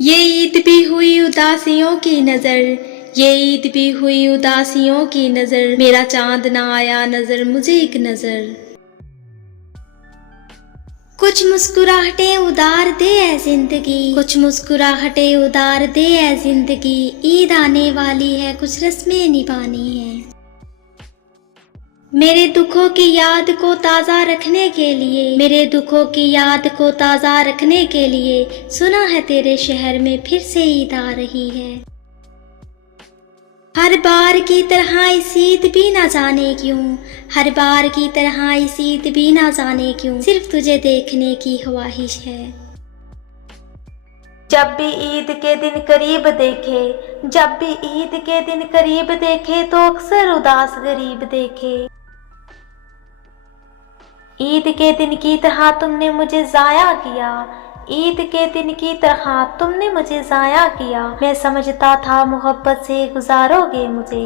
ये ईद भी हुई उदासियों की नज़र, ये ईद भी हुई उदासियों की नज़र, मेरा चांद ना आया नज़र मुझे एक नज़र। कुछ मुस्कुराहटें उदार दे ऐ जिंदगी, कुछ मुस्कुराहटें उदार दे ऐ जिंदगी, ईद आने वाली है कुछ रस्में निभानी है। मेरे दुखों की याद को ताज़ा रखने के लिए, मेरे दुखों की याद को ताज़ा रखने के लिए, सुना है तेरे शहर में फिर से ईद आ रही है। हर बार की तरह इस ईद भी ना जाने क्यों, हर बार की तरह इस ईद भी ना जाने क्यों, सिर्फ तुझे देखने की ख्वाहिश है। जब भी ईद के दिन करीब देखे, जब भी ईद के दिन करीब देखे तो अक्सर उदास गरीब देखे। ईद के दिन की तरह तुमने मुझे जाया किया, ईद के दिन की तरह तुमने मुझे जाया किया, मैं समझता था मोहब्बत से गुजारोगे मुझे।